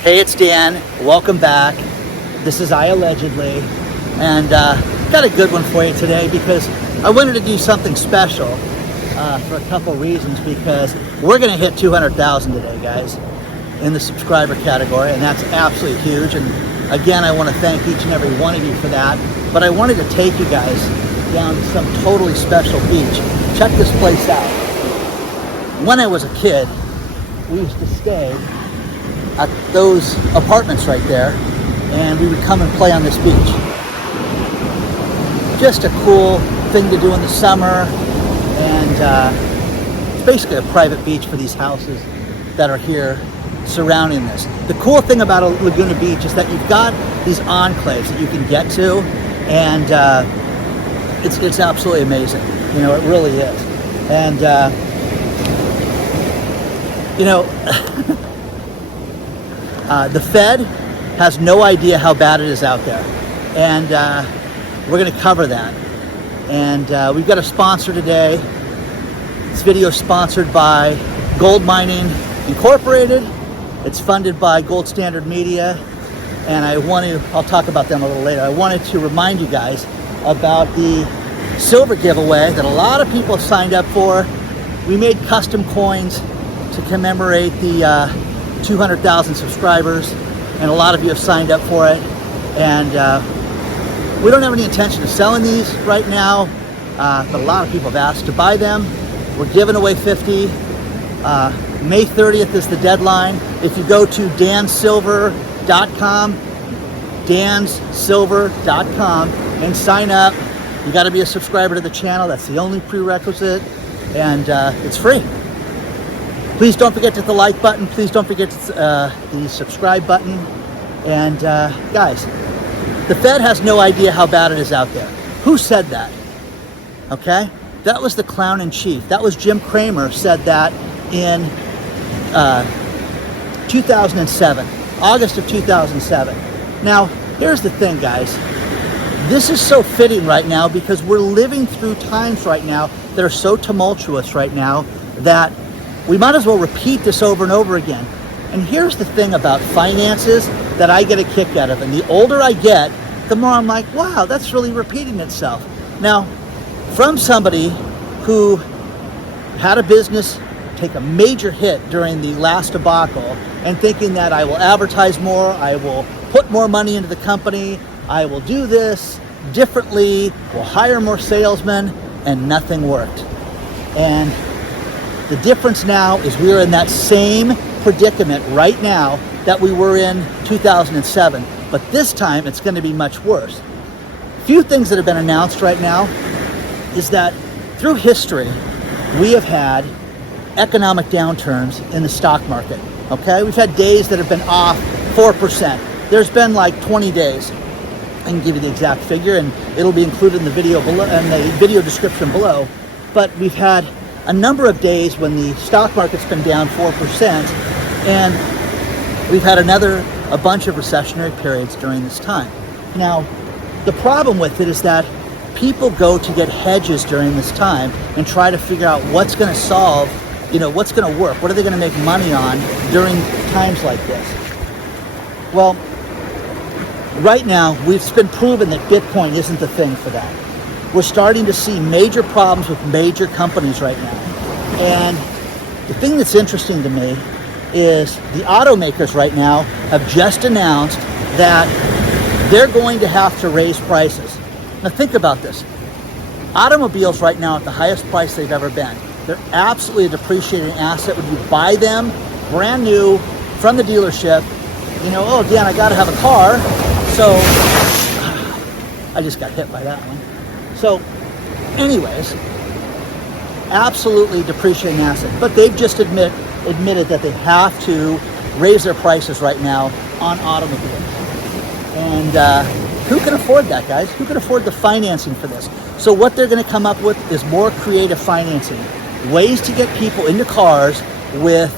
Hey, it's Dan. Welcome back. This is iAllegedly, and got a good one for you today because I wanted to do something special for a couple reasons, because we're going to hit 200,000 today, guys, in the subscriber category, and that's absolutely huge. And again, I want to thank each and every one of you for that. But I wanted to take you guys down to some totally special beach. Check this place out. When I was a kid, we used to stay at those apartments right there, and we would come and play on this beach. Just a cool thing to do in the summer, and it's basically a private beach for these houses that are here surrounding this. The cool thing about Laguna Beach is that you've got these enclaves that you can get to, and it's absolutely amazing. You know, it really is. And you know, the Fed has no idea how bad it is out there, and we're going to cover that. And we've got a sponsor today. This video is sponsored by Gold Mining Incorporated. It's funded by Gold Standard Media, and I'll talk about them a little later. I wanted to remind you guys about the silver giveaway that a lot of people have signed up for. We made custom coins to commemorate the 200,000 subscribers, and a lot of you have signed up for it. And we don't have any intention of selling these right now, but a lot of people have asked to buy them. We're giving away 50. May 30th is the deadline. If you go to dansilver.com, dansilver.com, and sign up, you got to be a subscriber to the channel. That's the only prerequisite, and it's free. Please don't forget to hit the like button. Please don't forget the subscribe button. And guys, the Fed has no idea how bad it is out there. Who said that? Okay? That was the clown in chief. That was Jim Kramer said that in 2007, August of 2007. Now, here's the thing, guys. This is so fitting right now because we're living through times right now that are so tumultuous right now that we might as well repeat this over and over again. And here's the thing about finances that I get a kick out of. And the older I get, the more I'm like, wow, that's really repeating itself. Now, from somebody who had a business take a major hit during the last debacle and thinking that I will advertise more, I will put more money into the company, I will do this differently, we'll hire more salesmen, and nothing worked. And the difference now is we are in that same predicament right now that we were in 2007, but this time it's going to be much worse. A few things that have been announced right now is that through history, we have had economic downturns in the stock market, okay? We've had days that have been off 4%. There's been like 20 days. I can give you the exact figure, and it'll be included in the video below, in the video description below. But we've had a number of days when the stock market's been down 4%, and we've had a bunch of recessionary periods during this time. Now, the problem with it is that people go to get hedges during this time and try to figure out what's going to solve, what's going to work, what are they going to make money on during times like this. Well, right now, it's been proven that Bitcoin isn't the thing for that. We're starting to see major problems with major companies right now. And the thing that's interesting to me is the automakers right now have just announced that they're going to have to raise prices. Now think about this. Automobiles right now at the highest price they've ever been. They're absolutely a depreciating asset. When you buy them brand new from the dealership, oh, Dan, I got to have a car. So I just got hit by that one. So anyways, absolutely depreciating asset. But they've just admitted that they have to raise their prices right now on automobiles. And who can afford that, guys? Who can afford the financing for this? So what they're going to come up with is more creative financing. Ways to get people into cars with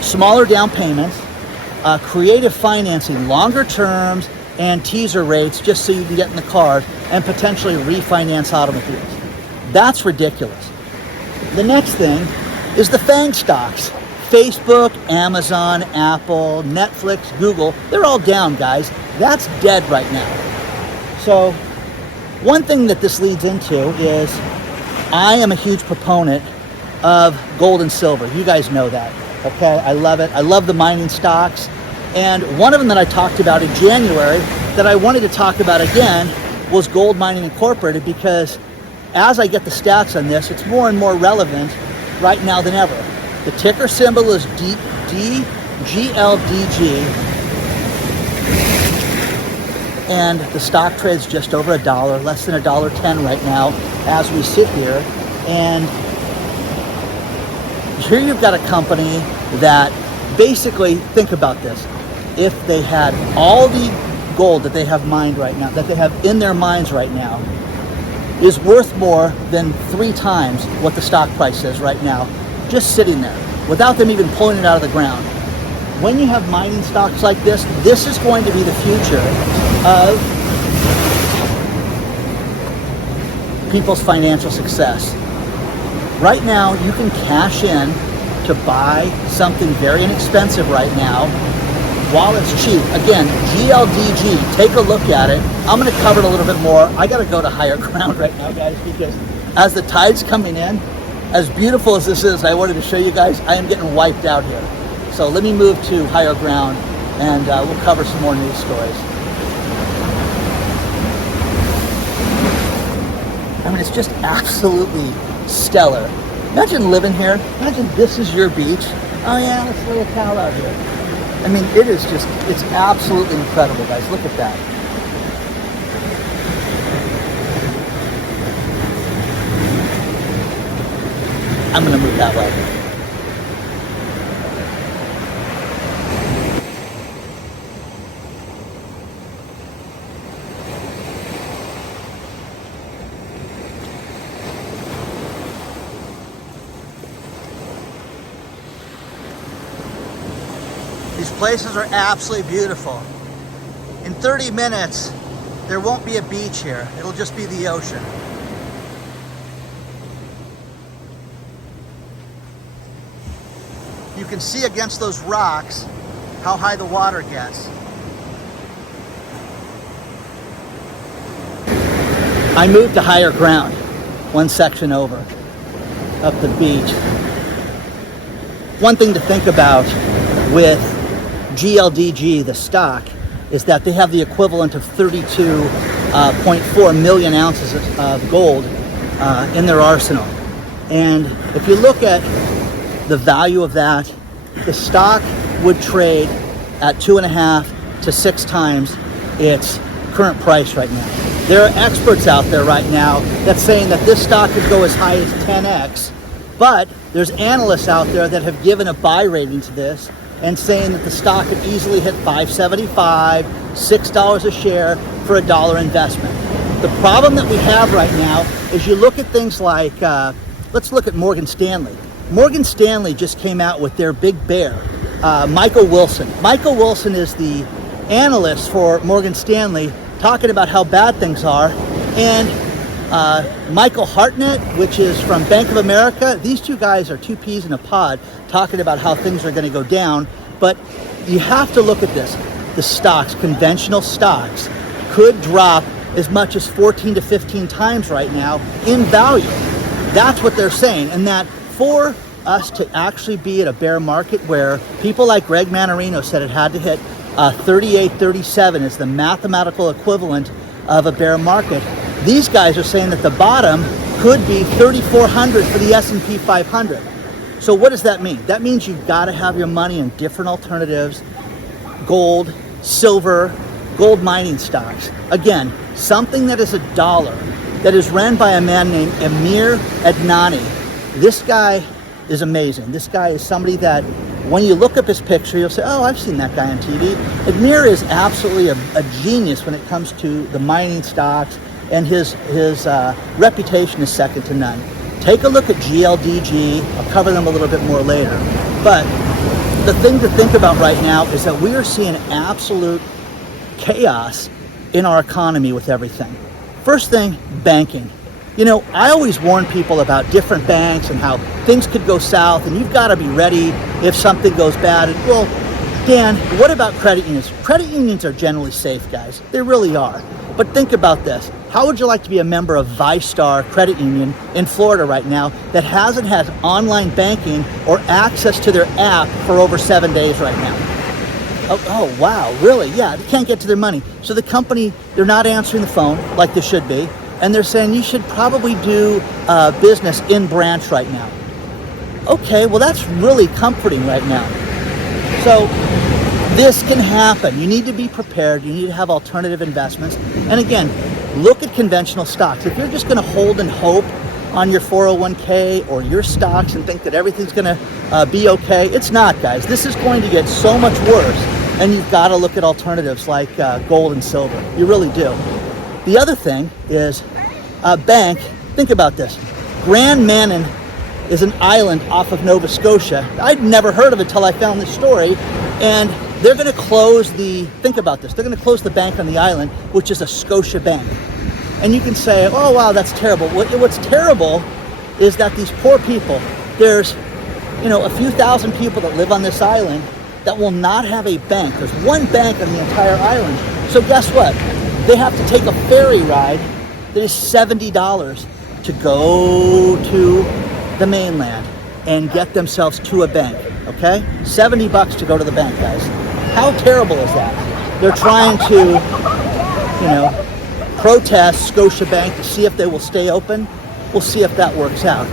smaller down payments, creative financing, longer terms, and teaser rates just so you can get in the car and potentially refinance automobiles. That's ridiculous. The next thing is the FANG stocks. Facebook, Amazon, Apple, Netflix, Google, they're all down, guys. That's dead right now. So one thing that this leads into is I am a huge proponent of gold and silver. You guys know that, okay? I love it. I love the mining stocks. And one of them that I talked about in January that I wanted to talk about again was Gold Mining Incorporated, because as I get the stats on this, it's more and more relevant right now than ever. The ticker symbol is GLDG, and the stock trades just over $1, less than $1.10 right now as we sit here. And here you've got a company that basically, think about this. If they had all the gold that they have mined right now, that they have in their mines right now, is worth more than 3 times what the stock price is right now, just sitting there, without them even pulling it out of the ground. When you have mining stocks like this is going to be the future of people's financial success. Right now, you can cash in to buy something very inexpensive right now while it's cheap. Again, GLDG, take a look at it. I'm going to cover it a little bit more. I got to go to higher ground right now, guys, because as the tide's coming in, as beautiful as this is, I wanted to show you guys, I am getting wiped out here. So let me move to higher ground and we'll cover some more news stories. I mean, it's just absolutely stellar. Imagine living here. Imagine this is your beach. Oh yeah, let's lay a towel out here. I mean, it is just, it's absolutely incredible, guys. Look at that. I'm going to move that way. These places are absolutely beautiful. In 30 minutes, there won't be a beach here. It'll just be the ocean. You can see against those rocks how high the water gets. I moved to higher ground, one section over, up the beach. One thing to think about with GLDG, the stock, is that they have the equivalent of 32.4 million ounces of gold in their arsenal. And if you look at the value of that, the stock would trade at 2.5 to 6 times its current price right now. There are experts out there right now that's saying that this stock could go as high as 10x, but there's analysts out there that have given a buy rating to this and saying that the stock could easily hit $5.75, $6 a share for $1 investment. The problem that we have right now is you look at things like, let's look at Morgan Stanley. Morgan Stanley just came out with their big bear, Michael Wilson. Michael Wilson is the analyst for Morgan Stanley, talking about how bad things are. And Michael Hartnett, which is from Bank of America, these two guys are two peas in a pod talking about how things are going to go down. But you have to look at this. The stocks, conventional stocks, could drop as much as 14 to 15 times right now in value. That's what they're saying. And that for us to actually be at a bear market where people like Greg Mannarino said it had to hit 38, 37 is the mathematical equivalent of a bear market. These guys are saying that the bottom could be 3,400 for the S&P 500. So what does that mean? That means you've got to have your money in different alternatives, gold, silver, gold mining stocks. Again, something that is $1, that is ran by a man named Amir Adnani. This guy is amazing. This guy is somebody that when you look up his picture, you'll say, oh, I've seen that guy on TV. Amir is absolutely a genius when it comes to the mining stocks, and his reputation is second to none. Take a look at GLDG. I'll cover them a little bit more later. But the thing to think about right now is that we are seeing absolute chaos in our economy with everything. First thing, banking. You know, I always warn people about different banks and how things could go south, and you've got to be ready if something goes bad. And, well, Dan, what about credit unions? Credit unions are generally safe, guys. They really are. But think about this. How would you like to be a member of ViStar Credit Union in Florida right now that hasn't had online banking or access to their app for over 7 days right now? Oh, wow, really? Yeah, they can't get to their money. So the company, they're not answering the phone like they should be, and they're saying you should probably do business in branch right now. Okay, well, that's really comforting right now. So this can happen. You need to be prepared. You need to have alternative investments. And again, look at conventional stocks. If you're just going to hold and hope on your 401k or your stocks and think that everything's going to be okay, it's not, guys. This is going to get so much worse, and you've got to look at alternatives like gold and silver. You really do. The other thing is bank. Think about this. Grand Manan is an island off of Nova Scotia. I'd never heard of it until I found this story, and they're going to close think about this, they're going to close the bank on the island, which is a Scotia bank. And you can say, oh, wow, that's terrible. What's terrible is that these poor people, there's, a few thousand people that live on this island that will not have a bank. There's one bank on the entire island. So guess what? They have to take a ferry ride that is $70 to go to the mainland and get themselves to a bank, okay? $70 to go to the bank, guys. How terrible is that? They're trying to, protest Scotiabank to see if they will stay open. We'll see if that works out.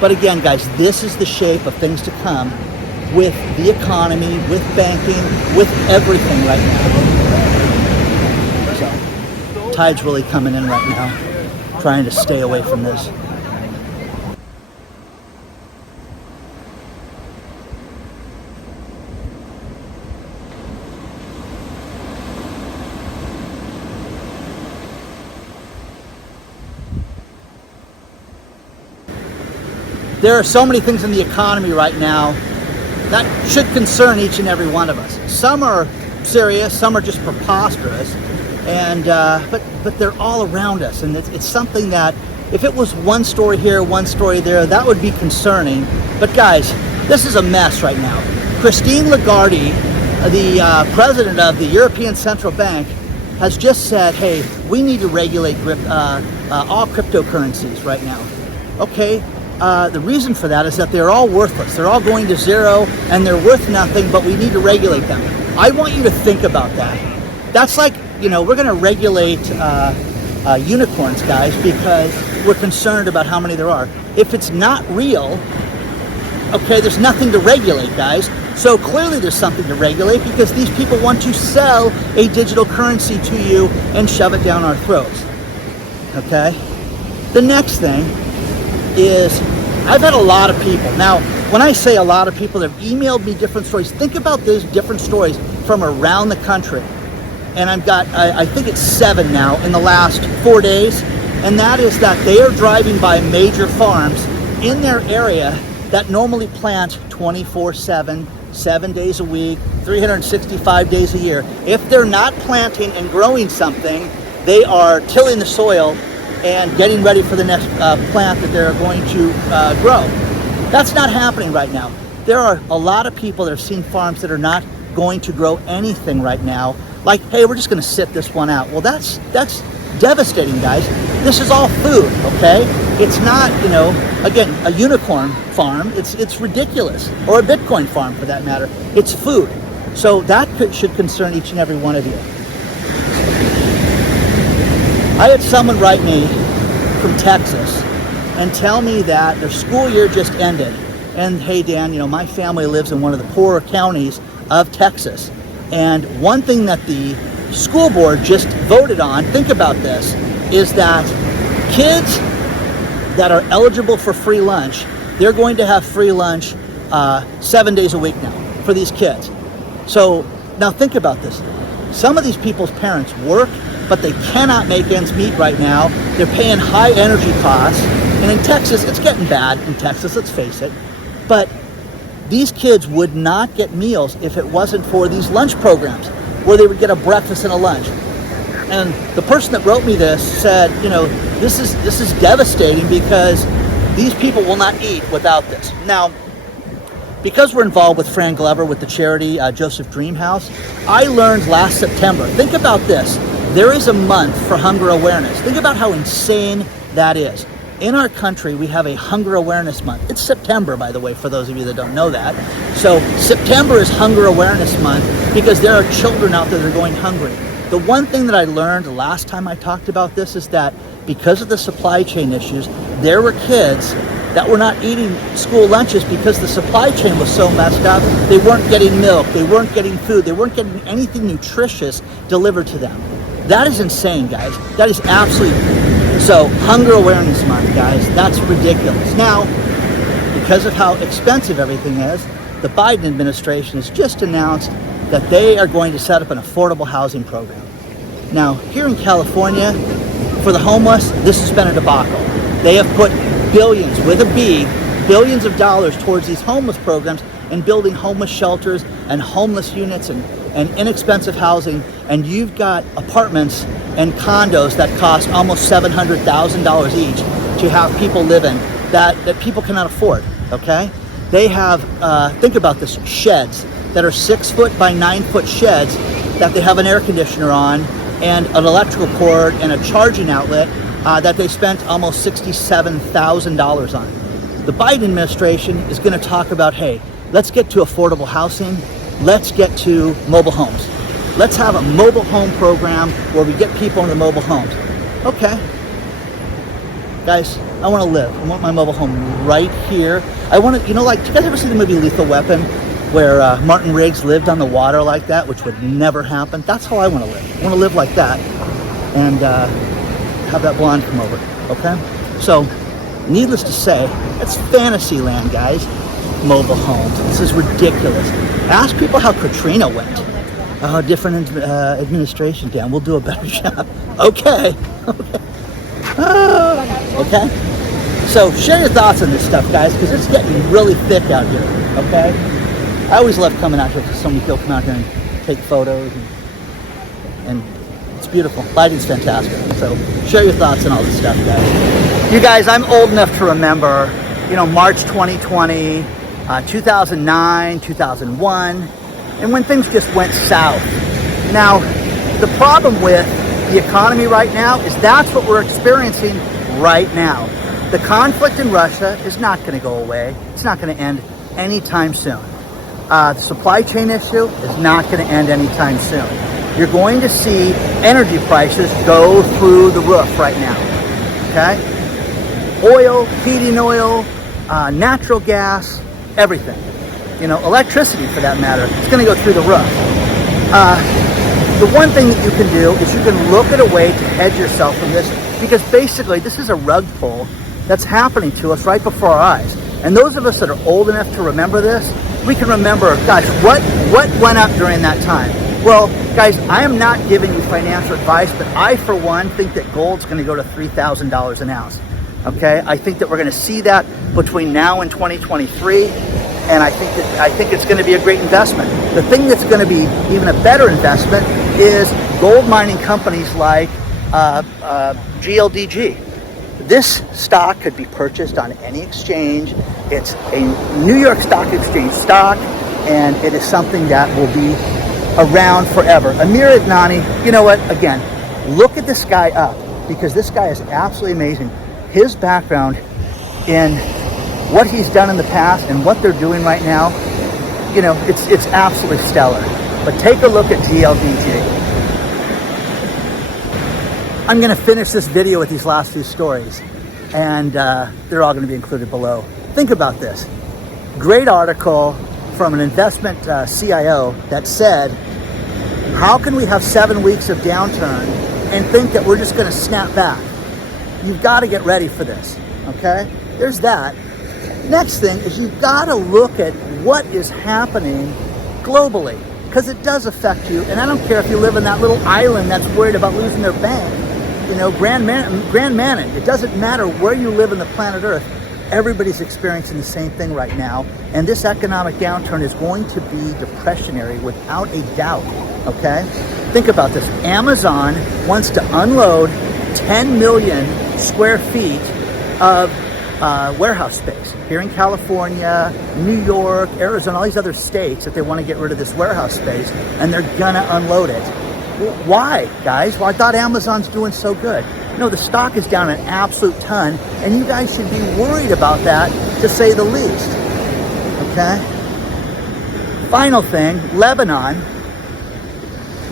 But again, guys, this is the shape of things to come with the economy, with banking, with everything right now. So, tide's really coming in right now, trying to stay away from this. There are so many things in the economy right now that should concern each and every one of us. Some are serious, some are just preposterous, and but they're all around us, and it's something that if it was one story here, one story there, that would be concerning. But guys, this is a mess right now. Christine Lagarde, the president of the European Central Bank, has just said, hey, we need to regulate all cryptocurrencies right now. Okay. The reason for that is that they're all worthless. They're all going to zero and they're worth nothing, but we need to regulate them. I want you to think about that. That's like, we're going to regulate unicorns, guys, because we're concerned about how many there are. If it's not real, okay, there's nothing to regulate, guys. So clearly there's something to regulate because these people want to sell a digital currency to you and shove it down our throats. Okay? The next thing is I've had a lot of people. Now, when I say a lot of people that have emailed me different stories, think about those different stories from around the country. And I've got, I think it's 7 now in the last 4 days. And that is that they are driving by major farms in their area that normally plant 24/7, 7 days a week, 365 days a year. If they're not planting and growing something, they are tilling the soil and getting ready for the next plant that they're going to grow. That's not happening right now. There are a lot of people that have seen farms that are not going to grow anything right now. Like, hey, we're just going to sit this one out. Well, that's devastating, guys. This is all food, okay? It's not, again, a unicorn farm. It's ridiculous. Or a Bitcoin farm, for that matter. It's food. So that should concern each and every one of you. I had someone write me from Texas and tell me that their school year just ended. And hey, Dan, my family lives in one of the poorer counties of Texas. And one thing that the school board just voted on, think about this, is that kids that are eligible for free lunch, they're going to have free lunch 7 days a week now for these kids. So now think about this. Some of these people's parents work, but they cannot make ends meet right now. They're paying high energy costs. And in Texas, it's getting bad in Texas, let's face it. But these kids would not get meals if it wasn't for these lunch programs where they would get a breakfast and a lunch. And the person that wrote me this said, you know, this is devastating because these people will not eat without this. Now, because we're involved with Fran Glover with the charity Joseph Dream House, I learned last September, think about this, there is a month for hunger awareness. Think about how insane that is. In our country, we have a Hunger Awareness Month. It's September, by the way, for those of you that don't know that. So September is Hunger Awareness Month because there are children out there that are going hungry. The one thing that I learned last time I talked about this is that because of the supply chain issues, there were kids that were not eating school lunches because the supply chain was so messed up. They weren't getting milk, they weren't getting food, they weren't getting anything nutritious delivered to them. That is insane, guys. That is absolutely... So, Hunger Awareness Month, guys, that's ridiculous. Now, because of how expensive everything is, the Biden administration has just announced that they are going to set up an affordable housing program. Now, here in California, for the homeless, this has been a debacle. They have put billions, with a B, billions of dollars towards these homeless programs and building homeless shelters and homeless units and inexpensive housing, and you've got apartments and condos that cost almost $700,000 each to have people live in that people cannot afford, okay? They have, think about this, sheds that are 6 foot by 9 foot sheds that they have an air conditioner on and an electrical cord and a charging outlet that they spent almost $67,000 on. The Biden administration is gonna talk about, hey, let's get to affordable housing. Let's get to mobile homes. Let's have a mobile home program where we get people into mobile homes. Okay. Guys, I want to live. I want my mobile home right here. I want to, you know, like, do you guys ever see the movie Lethal Weapon where Martin Riggs lived on the water like that, which would never happen? That's how I want to live. I want to live like that and have that blonde come over, okay? So, needless to say, it's fantasy land, guys. Mobile homes. This is ridiculous. Ask people how Katrina went. Oh, different administration, Dan. We'll do a better job. Okay. Okay. So share your thoughts on this stuff, guys, because it's getting really thick out here. Okay. I always love coming out here because so many people come out here and take photos, and it's beautiful. Lighting's fantastic. So share your thoughts on all this stuff, guys. You guys, I'm old enough to remember, you know, March 2020. 2009, 2001, and when things just went south. Now, the problem with the economy right now is that's what we're experiencing right now. The conflict in Russia is not going to go away. It's not going to end anytime soon. The supply chain issue is not going to end anytime soon. You're going to see energy prices go through the roof right now, okay? Oil, heating oil, natural gas, everything, you know, electricity for that matter, it's going to go through the roof. The one thing that you can do is you can look at a way to hedge yourself from this, because basically this is a rug pull that's happening to us right before our eyes. And those of us that are old enough to remember this, we can remember, gosh, what went up during that time? Well, guys, I am not giving you financial advice, but I, for one, think that gold's going to go to $3,000 an ounce. Okay, I think that we're going to see that between now and 2023, and I think it's going to be a great investment. The thing that's going to be even a better investment is gold mining companies like GLDG. This stock could be purchased on any exchange. It's a New York Stock Exchange stock, and it is something that will be around forever. Amir Adnani, you know what? Again, look at this guy up, because this guy is absolutely amazing. His background in what he's done in the past and what they're doing right now, you know, it's absolutely stellar. But take a look at GLDG. I'm going to finish this video with these last few stories, and they're all going to be included below. Think about this. Great article from an investment CIO that said, how can we have 7 weeks of downturn and think that we're just going to snap back? You've got to get ready for this, okay? There's that. Next thing is you've got to look at what is happening globally, because it does affect you. And I don't care if you live in that little island that's worried about losing their bank, you know, Grand Manan. It doesn't matter where you live in the planet Earth. Everybody's experiencing the same thing right now. And this economic downturn is going to be depressionary without a doubt. okay? Think about this. Amazon wants to unload 10 million square feet of warehouse space here in California, New York, Arizona, all these other states that they want to get rid of this warehouse space, and they're gonna unload it. Why, guys? Well, I thought Amazon's doing so good. No, the stock is down an absolute ton, and you guys should be worried about that, to say the least, okay? Final thing, Lebanon.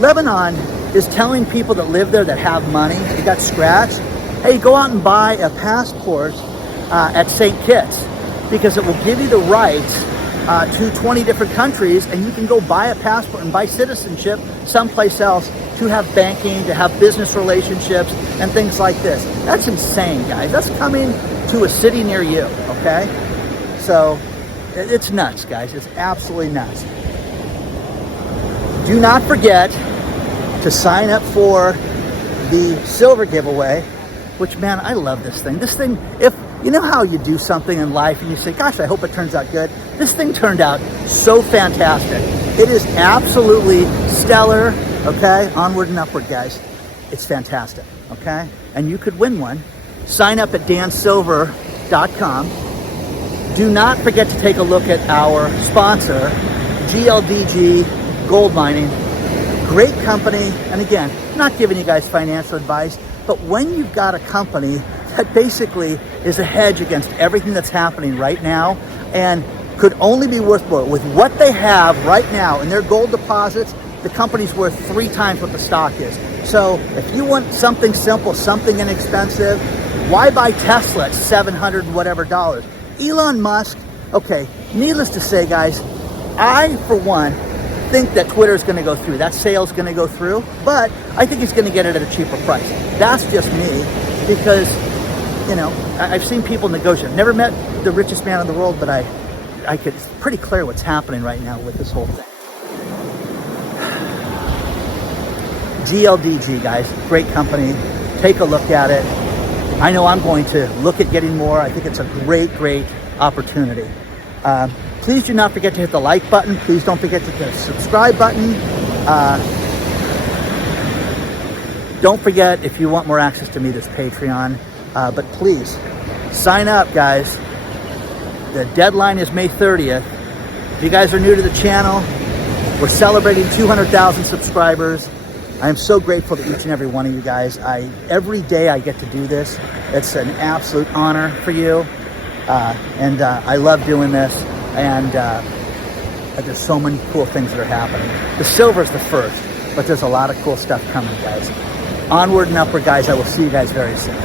Lebanon is telling people that live there that have money, they got scratched, hey, go out and buy a passport at St. Kitts, because it will give you the rights to 20 different countries, and you can go buy a passport and buy citizenship someplace else to have banking, to have business relationships, and things like this. That's insane, guys. That's coming to a city near you, okay? So it's nuts, guys. It's absolutely nuts. Do not forget to sign up for the silver giveaway, which, man, I love this thing. This thing, if you know how you do something in life and you say, gosh, I hope it turns out good. This thing turned out so fantastic. It is absolutely stellar, okay? Onward and upward, guys. It's fantastic, okay? And you could win one. Sign up at dansilver.com. Do not forget to take a look at our sponsor, GLDG Gold Mining. Great company. And again, I'm not giving you guys financial advice, but when you've got a company that basically is a hedge against everything that's happening right now and could only be worth more with what they have right now in their gold deposits, the company's worth 3 times what the stock is. So if you want something simple, something inexpensive, why buy Tesla at 700 and whatever dollars? Elon Musk, okay, needless to say, guys, I, for one, think that Twitter is going to go through. That sale is going to go through, but I think he's going to get it at a cheaper price. That's just me, because, you know, I've seen people negotiate. I've never met the richest man in the world, but I could, it's pretty clear what's happening right now with this whole thing. GLDG, guys, great company. Take a look at it. I know I'm going to look at getting more. I think it's a great, great opportunity. Please do not forget to hit the like button. Please don't forget to hit the subscribe button. Don't forget, if you want more access to me, this Patreon. But please, sign up, guys. The deadline is May 30th. If you guys are new to the channel, we're celebrating 200,000 subscribers. I am so grateful to each and every one of you guys. Every day I get to do this. It's an absolute honor for you. And I love doing this. And there's so many cool things that are happening. The silver is the first, but there's a lot of cool stuff coming, guys. Onward and upward, guys. I will see you guys very soon.